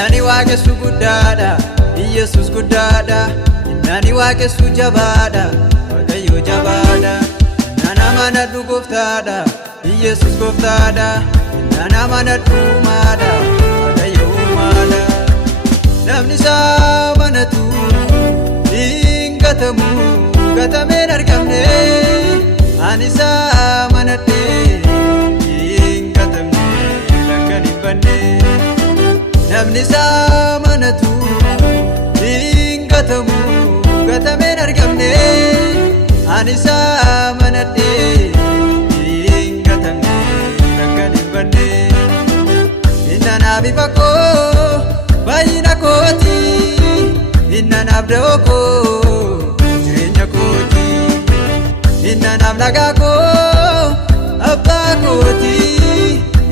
Innani waaqessu guddaadha Yesus guddaadha Innani waaqessu jabaadha Waaqayyo jabaadha Innana amanadhu gooftaadha Yesus gooftaadha Innana amanadhu uumaadha Waaqayyo uumaadha Namni isaa amanatu hin gatamu gatameen argamne Ani isaa amanadhe hin gatamne lakkan hin banne Namni isaa amanatu hin gatamu gatameen argamne Ani isaa amanadhe hin gatamne lakkan hin banne Innanaaf ifa koo baay'ina kooti Innanaaf da'oo koo jireenya kooti Innanaaf nagaa koo abbaa kooti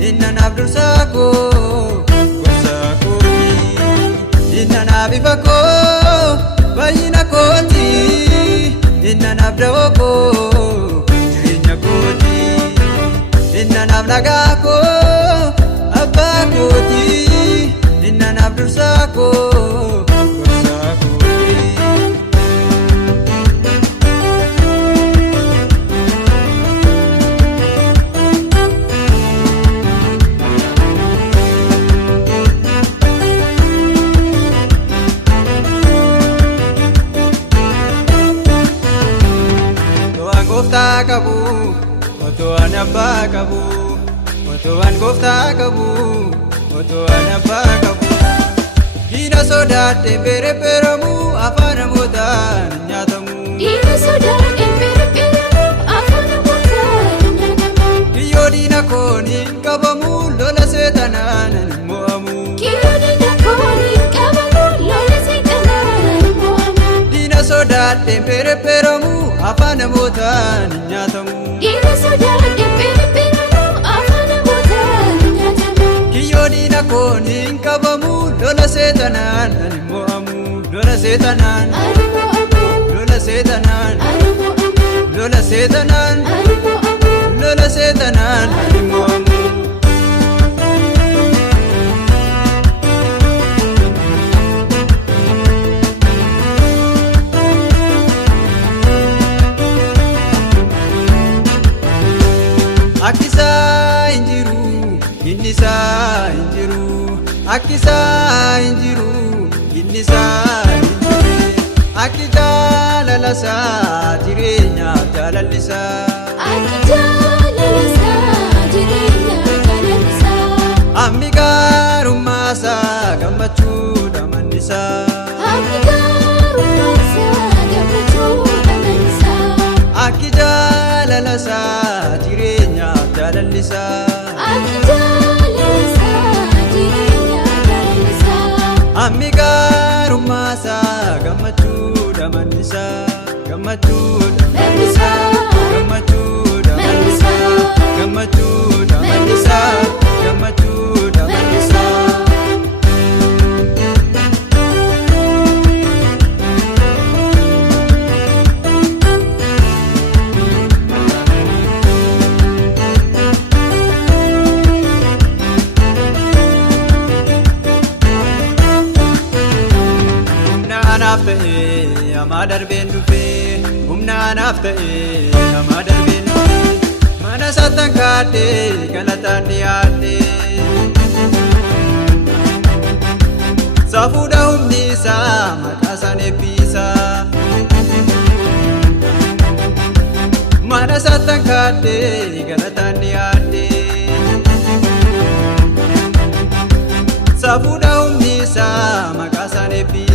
Innanaaf dursaa koo gorsaa kooti Innanaaf ifa koo baay'ina kooti Innanaaf da'oo koo jireenya kooti Innanaaf nagaa koo abbaa kooti Innanaaf dursaa koo gorsaa kooti Gooftaa qabu otoo ani abbaa qabu otoo ani gooftaa qabu otoo ani abbaa qabu Diina sodaadheen beerebberamu afaan namootaan hin nyaatamu Diina sodaadheen beerebberamu afaan namootaan hin nyaatamu Kiyyoo diina koon hin qabamu lola seexanaan hin mo'amu Kiyyoo diina koon hin qabamu lola seexanaan hin mo'amu Diina sodaadheen beerebberamu afaan namootaan hin nyaatamu Diina sodaadheen beerebberamu afaan namootaan hin nyaatamu Kiyyoo diina koon hin qabamu lola seexanaan hin mo'amu lola seexanaan ani mo'amu lola seexanaan ani mo'amu lola seexanaan ani mo'amu lola seexanaan hin mo'amu Akkisaa hin jiru inni isaa hin jiru Akkisaa hin jiru inni isaa hin jiru Akki jaalalasaa jireenyaaf jaalallisaa Akki jaalalasaa jireenyaaf jaalallisaa Hammi gaarummaasaa gammachuudha mannisaa Hammi gaarummaasaa gammachuudha mannisaa Akki jaalalasaa jireenyaaf jaalallisaa Akki jaalalasaa jireenyaaf jaalallisaa Hammi gaarummaasaa gammachuudha mannisaa gammachuudha mannisaa gammachuudha mannisaa gammachuudha mannisaa gammachuudha mannisaa Anaaf ta'e hamaa darbeen dhufee humna anaaf ta'e hamaa darbeen dhufee mana sattan kaadhee galataan dhiyaadhee safuudha humni isaa maqaa isaan eebbisaa mana sattan kaadhee galataan dhiyaadhee safuudha humni isaa maqaa isaan eebbisaa